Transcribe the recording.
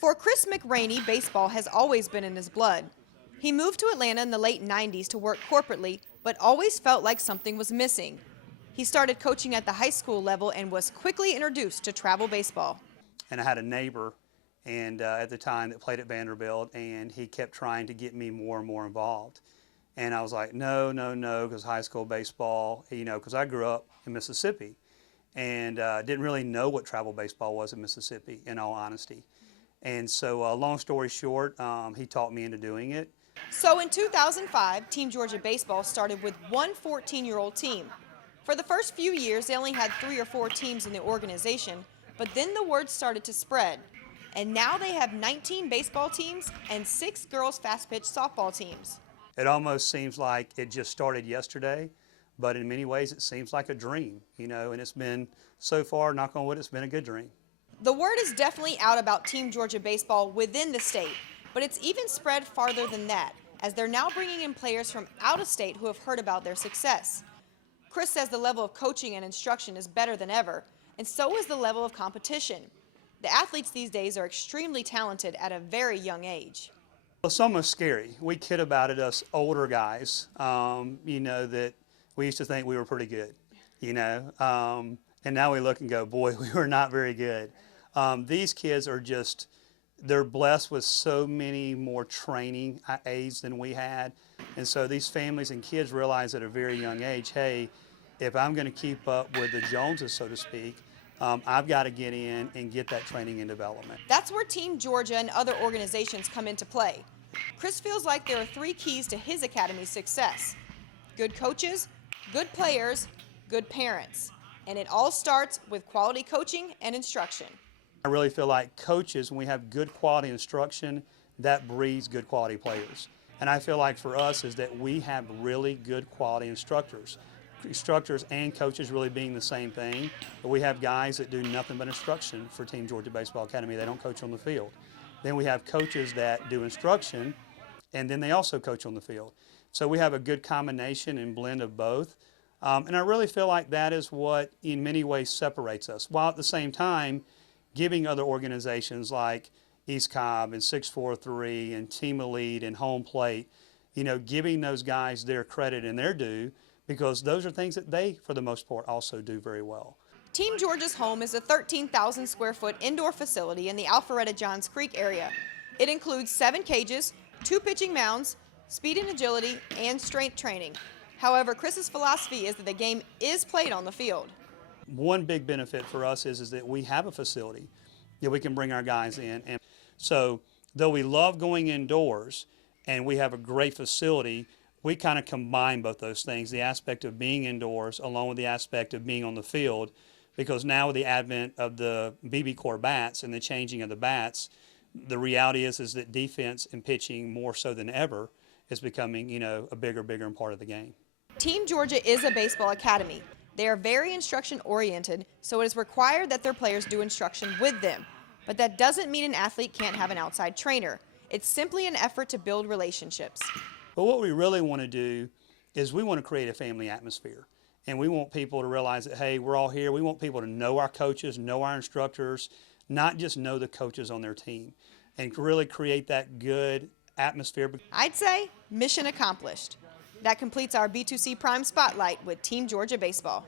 For Chris McRaney, baseball has always been in his blood. He moved to Atlanta in the late 90s to work corporately, but always felt like something was missing. He started coaching at the high school level and was quickly introduced to travel baseball. And I had a neighbor at the time that played at Vanderbilt, and he kept trying to get me more and more involved. And I was like, no, no, no, because high school baseball, because I grew up in Mississippi and didn't really know what travel baseball was in Mississippi, in all honesty. And so long story short, he taught me into doing it. So in 2005, Team Georgia Baseball started with one 14-year-old team. For the first few years, they only had 3 or 4 teams in the organization, but then the word started to spread. And now they have 19 baseball teams and 6 girls fast-pitch softball teams. It almost seems like it just started yesterday, but in many ways it seems like a dream, and it's been, so far, knock on wood, it's been a good dream. The word is definitely out about Team Georgia Baseball within the state, but it's even spread farther than that, as they're now bringing in players from out of state who have heard about their success. Chris says the level of coaching and instruction is better than ever, and so is the level of competition. The athletes these days are extremely talented at a very young age. Well, it's almost scary. We kid about it, us older guys, that we used to think we were pretty good, and now we look and go, boy, we were not very good. These kids are just, they're blessed with so many more training aids than we had. And so these families and kids realize at a very young age, hey, if I'm going to keep up with the Joneses, so to speak, I've got to get in and get that training and development. That's where Team Georgia and other organizations come into play. Chris feels like there are 3 keys to his academy's success: good coaches, good players, good parents. And it all starts with quality coaching and instruction. I really feel like coaches, when we have good quality instruction, that breeds good quality players. And I feel like for us is that we have really good quality instructors and coaches really being the same thing. But we have guys that do nothing but instruction for Team Georgia Baseball Academy. They don't coach on the field. Then we have coaches that do instruction, and then they also coach on the field. So we have a good combination and blend of both. And I really feel like that is what in many ways separates us, while at the same time giving other organizations like East Cobb and 643 and Team Elite and Home Plate, giving those guys their credit and their due, because those are things that they, for the most part, also do very well. Team Georgia's home is a 13,000 square foot indoor facility in the Alpharetta Johns Creek area. It includes 7 cages, 2 pitching mounds, speed and agility, and strength training. However, Chris's philosophy is that the game is played on the field. One big benefit for us is that we have a facility that we can bring our guys in. And so though we love going indoors and we have a great facility, we kind of combine both those things, the aspect of being indoors along with the aspect of being on the field, because now with the advent of the BB Core bats and the changing of the bats, the reality is that defense and pitching more so than ever is becoming, a bigger part of the game. Team Georgia is a baseball academy. They are very instruction-oriented, so it is required that their players do instruction with them. But that doesn't mean an athlete can't have an outside trainer. It's simply an effort to build relationships. But what we really want to do is we want to create a family atmosphere. And we want people to realize that, hey, we're all here. We want people to know our coaches, know our instructors, not just know the coaches on their team, and really create that good atmosphere. I'd say mission accomplished. That completes our B2C Prime Spotlight with Team Georgia Baseball.